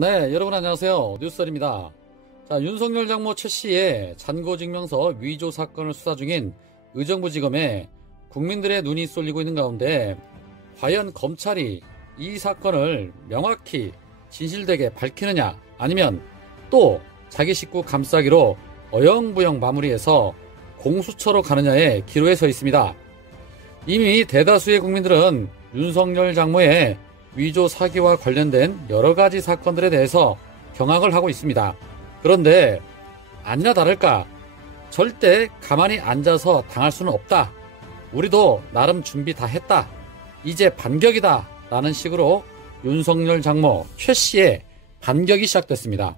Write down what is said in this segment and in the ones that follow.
네, 여러분 안녕하세요. 뉴스설입니다. 자, 윤석열 장모 최 씨의 잔고증명서 위조 사건을 수사 중인 의정부지검에 국민들의 눈이 쏠리고 있는 가운데 과연 검찰이 이 사건을 명확히 진실되게 밝히느냐, 아니면 또 자기 식구 감싸기로 어영부영 마무리해서 공수처로 가느냐의 기로에 서 있습니다. 이미 대다수의 국민들은 윤석열 장모의 위조 사기와 관련된 여러 가지 사건들에 대해서 경악을 하고 있습니다. 그런데 아니나 다를까 절대 가만히 앉아서 당할 수는 없다. 우리도 나름 준비 다 했다. 이제 반격이다. 라는 식으로 윤석열 장모 최 씨의 반격이 시작됐습니다.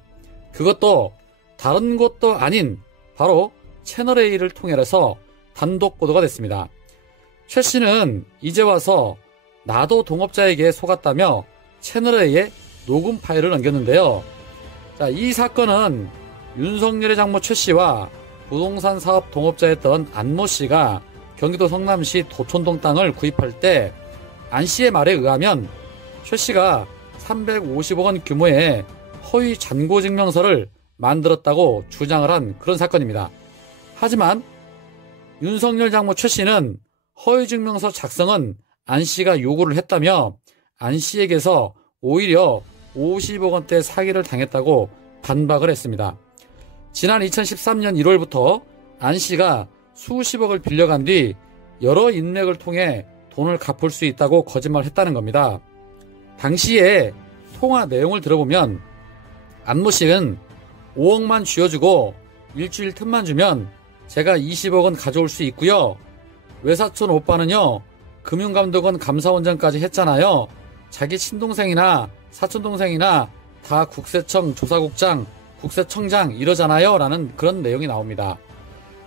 그것도 다른 곳도 아닌 바로 채널A를 통해서 단독 보도가 됐습니다. 최 씨는 이제 와서 나도 동업자에게 속았다며 채널A에 녹음 파일을 넘겼는데요. 자, 이 사건은 윤석열의 장모 최 씨와 부동산 사업 동업자였던 안모 씨가 경기도 성남시 도촌동 땅을 구입할 때 안 씨의 말에 의하면 최 씨가 350억 원 규모의 허위 잔고증명서를 만들었다고 주장을 한 그런 사건입니다. 하지만 윤석열 장모 최 씨는 허위 증명서 작성은 안 씨가 요구를 했다며 안 씨에게서 오히려 50억 원대 사기를 당했다고 반박을 했습니다. 지난 2013년 1월부터 안 씨가 수십억을 빌려간 뒤 여러 인맥을 통해 돈을 갚을 수 있다고 거짓말했다는 겁니다. 당시에 통화 내용을 들어보면 안모 씨는 5억만 쥐어주고 일주일 틈만 주면 제가 20억 원 가져올 수 있고요. 외사촌 오빠는요, 금융감독원 감사원장까지 했잖아요. 자기 친동생이나 사촌동생이나 다 국세청 조사국장, 국세청장 이러잖아요. 라는 그런 내용이 나옵니다.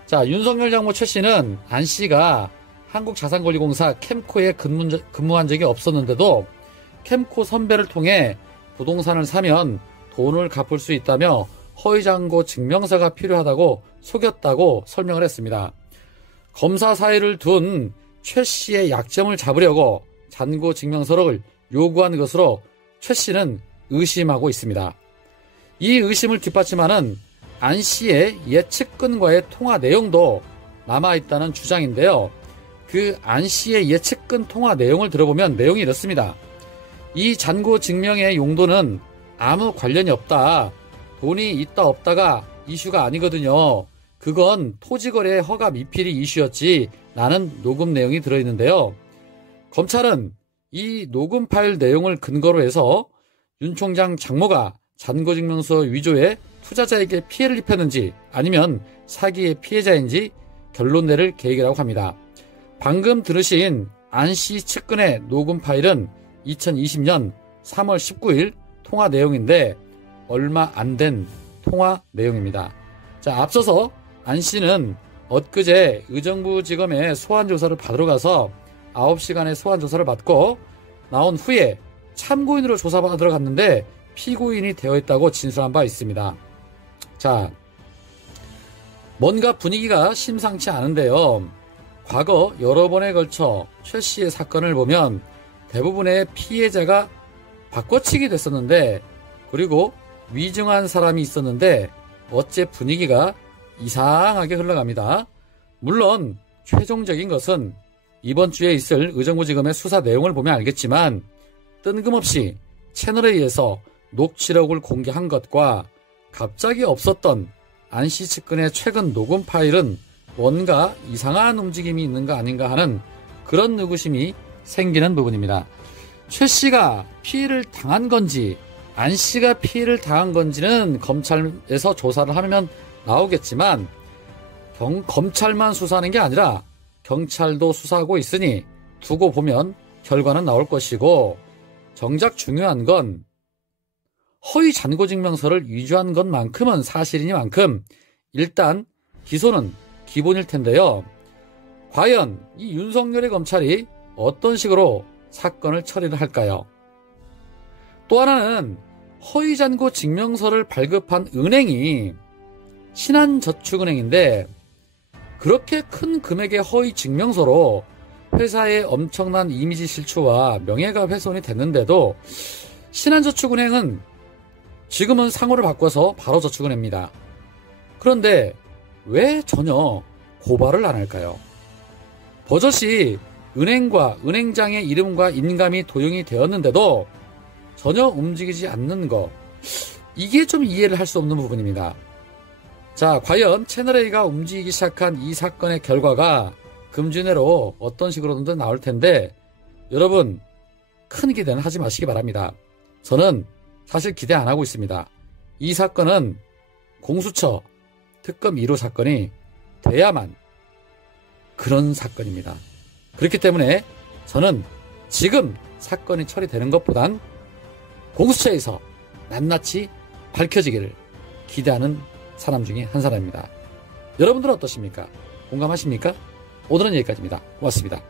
자, 윤석열 장모 최 씨는 안 씨가 한국자산관리공사 캠코에 근무한 적이 없었는데도 캠코 선배를 통해 부동산을 사면 돈을 갚을 수 있다며 허위잔고 증명서가 필요하다고 속였다고 설명을 했습니다. 검사 사이를 둔 최 씨의 약점을 잡으려고 잔고 증명서를 요구한 것으로 최 씨는 의심하고 있습니다. 이 의심을 뒷받침하는 안 씨의 예측근과의 통화 내용도 남아있다는 주장인데요. 그 안 씨의 예측근 통화 내용을 들어보면 내용이 이렇습니다. 이 잔고 증명의 용도는 아무 관련이 없다. 돈이 있다 없다가 이슈가 아니거든요. 그건 토지거래 허가 미필이 이슈였지. 라는 녹음 내용이 들어있는데요. 검찰은 이 녹음 파일 내용을 근거로 해서 윤 총장 장모가 잔고증명서 위조에 투자자에게 피해를 입혔는지 아니면 사기의 피해자인지 결론 내릴 계획이라고 합니다. 방금 들으신 안 씨 측근의 녹음 파일은 2020년 3월 19일 통화 내용인데 얼마 안 된 통화 내용입니다. 자, 앞서서 안 씨는 엊그제 의정부지검에 소환조사를 받으러 가서 9시간의 소환조사를 받고 나온 후에 참고인으로 조사받으러 갔는데 피고인이 되어 있다고 진술한 바 있습니다. 자, 뭔가 분위기가 심상치 않은데요. 과거 여러 번에 걸쳐 최 씨의 사건을 보면 대부분의 피해자가 바꿔치기 됐었는데, 그리고 위증한 사람이 있었는데 어째 분위기가 이상하게 흘러갑니다. 물론 최종적인 것은 이번 주에 있을 의정부지검의 수사 내용을 보면 알겠지만 뜬금없이 채널A에서 녹취록을 공개한 것과 갑자기 없었던 안 씨 측근의 최근 녹음 파일은 뭔가 이상한 움직임이 있는가 아닌가 하는 그런 의구심이 생기는 부분입니다. 최 씨가 피해를 당한 건지 안 씨가 피해를 당한 건지는 검찰에서 조사를 하면 나오겠지만 검찰만 수사하는 게 아니라 경찰도 수사하고 있으니 두고 보면 결과는 나올 것이고, 정작 중요한 건 허위 잔고증명서를 위조한 것만큼은 사실이니만큼 일단 기소는 기본일 텐데요. 과연 이 윤석열의 검찰이 어떤 식으로 사건을 처리를 할까요? 또 하나는 허위 잔고 증명서를 발급한 은행이 신한저축은행인데 그렇게 큰 금액의 허위 증명서로 회사의 엄청난 이미지 실추와 명예가 훼손이 됐는데도 신한저축은행은 지금은 상호를 바꿔서 바로 저축을 합니다. 그런데 왜 전혀 고발을 안 할까요? 버젓이 은행과 은행장의 이름과 인감이 도용이 되었는데도 전혀 움직이지 않는 거, 이게 좀 이해를 할 수 없는 부분입니다. 자, 과연 채널A가 움직이기 시작한 이 사건의 결과가 금주내로 어떤 식으로든 나올 텐데, 여러분 큰 기대는 하지 마시기 바랍니다. 저는 사실 기대 안 하고 있습니다. 이 사건은 공수처 특검 1호 사건이 돼야만 그런 사건입니다. 그렇기 때문에 저는 지금 사건이 처리되는 것보단 공수처에서 낱낱이 밝혀지기를 기대하는 사람 중에 한 사람입니다. 여러분들은 어떠십니까? 공감하십니까? 오늘은 여기까지입니다. 고맙습니다.